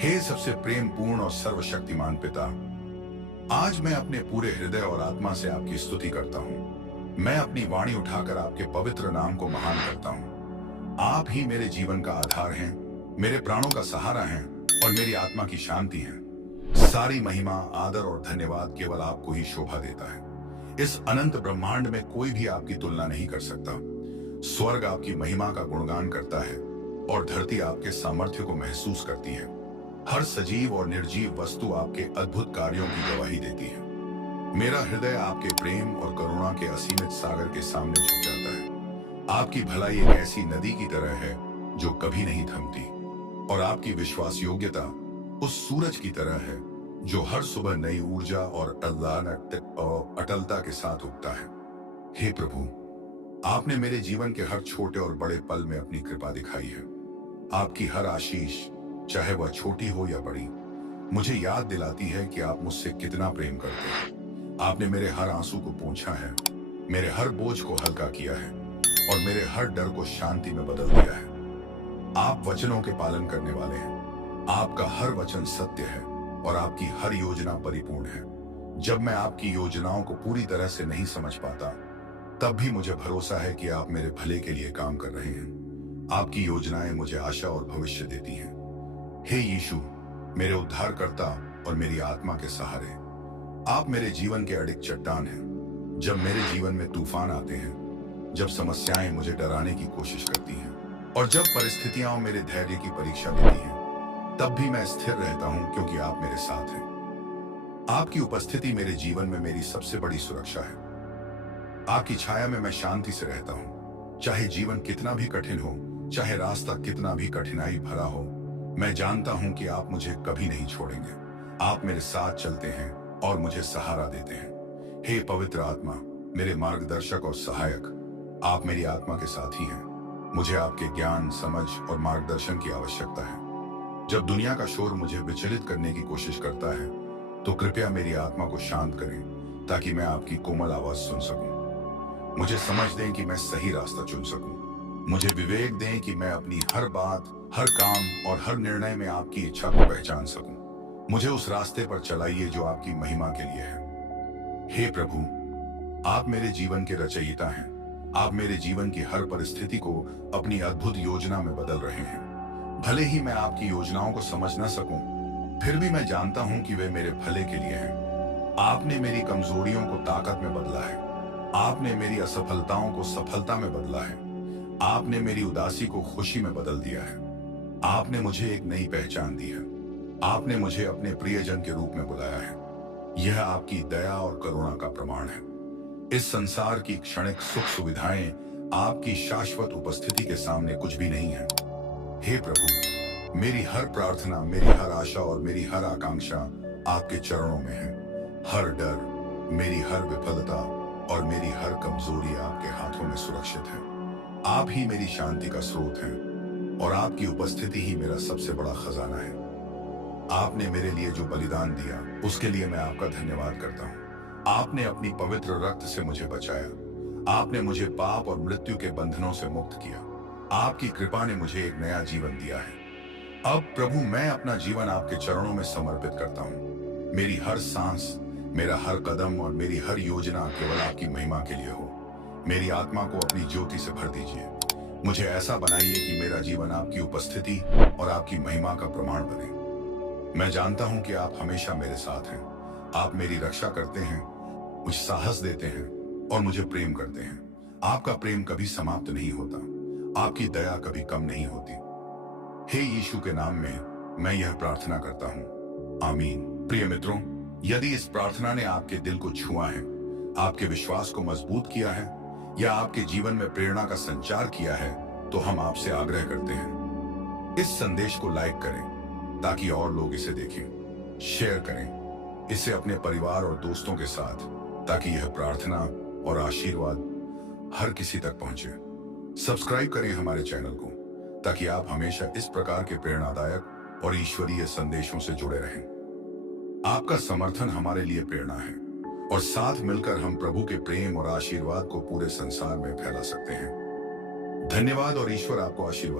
हे सबसे प्रेम पूर्ण और सर्वशक्तिमान पिता, आज मैं अपने पूरे हृदय और आत्मा से आपकी स्तुति करता हूँ। मैं अपनी वाणी उठाकर आपके पवित्र नाम को महान करता हूँ। आप ही मेरे जीवन का आधार हैं, मेरे प्राणों का सहारा हैं और मेरी आत्मा की शांति हैं। सारी महिमा, आदर और धन्यवाद केवल आपको ही शोभा देता है। इस अनंत ब्रह्मांड में कोई भी आपकी तुलना नहीं कर सकता। स्वर्ग आपकी महिमा का गुणगान करता है और धरती आपके सामर्थ्य को महसूस करती है। हर सजीव और निर्जीव वस्तु आपके अद्भुत कार्यों की गवाही देती है। मेरा हृदय आपके प्रेम और करुणा के असीमित सागर के सामने झुक जाता है। आपकी भलाई एक ऐसी नदी की तरह है जो कभी नहीं थमती, और आपकी विश्वास योग्यता उस सूरज की तरह है जो हर सुबह नई ऊर्जा और अटलता के साथ उगता है। हे प्रभु, आपने मेरे जीवन के हर छोटे और बड़े पल में अपनी कृपा दिखाई है। आपकी हर आशीष, चाहे वह छोटी हो या बड़ी, मुझे याद दिलाती है कि आप मुझसे कितना प्रेम करते हैं। आपने मेरे हर आंसू को पोंछा है, मेरे हर बोझ को हल्का किया है और मेरे हर डर को शांति में बदल दिया है। आप वचनों के पालन करने वाले हैं। आपका हर वचन सत्य है और आपकी हर योजना परिपूर्ण है। जब मैं आपकी योजनाओं को पूरी तरह से नहीं समझ पाता, तब भी मुझे भरोसा है कि आप मेरे भले के लिए काम कर रहे हैं। आपकी योजनाएं मुझे आशा और भविष्य देती हैं। हे यीशु, मेरे उद्धारकर्ता और मेरी आत्मा के सहारे, आप मेरे जीवन के अडिग चट्टान हैं। जब मेरे जीवन में तूफान आते हैं, जब समस्याएं मुझे डराने की कोशिश करती हैं और जब परिस्थितियां मेरे धैर्य की परीक्षा लेती हैं, तब भी मैं स्थिर रहता हूं क्योंकि आप मेरे साथ हैं। आपकी उपस्थिति मेरे जीवन में मेरी सबसे बड़ी सुरक्षा है। आपकी छाया में मैं शांति से रहता हूं। चाहे जीवन कितना भी कठिन हो, चाहे रास्ता कितना भी कठिनाई भरा हो, मैं जानता हूं कि आप मुझे कभी नहीं छोड़ेंगे। आप मेरे साथ चलते हैं और मुझे सहारा देते हैं। हे पवित्र आत्मा, मेरे मार्गदर्शक और सहायक, आप मेरी आत्मा के साथी हैं। मुझे आपके ज्ञान, समझ और मार्गदर्शन की आवश्यकता है। जब दुनिया का शोर मुझे विचलित करने की कोशिश करता है, तो कृपया मेरी आत्मा को शांत करें ताकि मैं आपकी कोमल आवाज सुन सकूं। मुझे समझ दें कि मैं सही रास्ता चुन सकूं। मुझे विवेक दें कि मैं अपनी हर बात, हर काम और हर निर्णय में आपकी इच्छा को पहचान सकूं। मुझे उस रास्ते पर चलाइए जो आपकी महिमा के लिए है। हे प्रभु, आप मेरे जीवन के रचयिता हैं। आप मेरे जीवन की हर परिस्थिति को अपनी अद्भुत योजना में बदल रहे हैं। भले ही मैं आपकी योजनाओं को समझ न सकूं, फिर भी मैं जानता हूं कि वे मेरे भले के लिए हैं। आपने मेरी कमजोरियों को ताकत में बदला है। आपने मेरी असफलताओं को सफलता में बदला है। आपने मेरी उदासी को खुशी में बदल दिया है। आपने मुझे एक नई पहचान दी है। आपने मुझे अपने प्रियजन के रूप में बुलाया है। यह आपकी दया और करुणा का प्रमाण है। इस संसार की क्षणिक सुख सुविधाएं आपकी शाश्वत उपस्थिति के सामने कुछ भी नहीं है। हे प्रभु, मेरी हर प्रार्थना, मेरी हर आशा और मेरी हर आकांक्षा आपके चरणों में है। हर डर, मेरी हर विफलता और मेरी हर कमजोरी आपके हाथों में सुरक्षित है। आप ही मेरी शांति का स्रोत हैं और आपकी उपस्थिति ही मेरा सबसे बड़ा खजाना है। आपने मेरे लिए जो बलिदान दिया, उसके लिए मैं आपका धन्यवाद करता हूँ। आपने अपनी पवित्र रक्त से मुझे बचाया। आपने मुझे पाप और मृत्यु के बंधनों से मुक्त किया। आपकी कृपा ने मुझे एक नया जीवन दिया है। अब प्रभु, मैं अपना जीवन आपके चरणों में समर्पित करता हूँ। मेरी हर सांस, मेरा हर कदम और मेरी हर योजना केवल आपकी महिमा के लिए हो। मेरी आत्मा को अपनी ज्योति से भर दीजिए। मुझे ऐसा बनाइए कि मेरा जीवन आपकी उपस्थिति और आपकी महिमा का प्रमाण बने। मैं जानता हूं कि आप हमेशा मेरे साथ हैं। आप मेरी रक्षा करते हैं, मुझे साहस देते हैं और मुझे प्रेम करते हैं। आपका प्रेम कभी समाप्त नहीं होता। आपकी दया कभी कम नहीं होती। हे यीशु के नाम में मैं यह प्रार्थना करता हूँ, आमीन। प्रिय मित्रों, यदि इस प्रार्थना ने आपके दिल को छुआ है, आपके विश्वास को मजबूत किया है या आपके जीवन में प्रेरणा का संचार किया है, तो हम आपसे आग्रह करते हैं, इस संदेश को लाइक करें ताकि और लोग इसे देखें। शेयर करें इसे अपने परिवार और दोस्तों के साथ, ताकि यह प्रार्थना और आशीर्वाद हर किसी तक पहुंचे। सब्सक्राइब करें हमारे चैनल को ताकि आप हमेशा इस प्रकार के प्रेरणादायक और ईश्वरीय संदेशों से जुड़े रहें। आपका समर्थन हमारे लिए प्रेरणा है और साथ मिलकर हम प्रभु के प्रेम और आशीर्वाद को पूरे संसार में फैला सकते हैं। धन्यवाद और ईश्वर आपको आशीर्वाद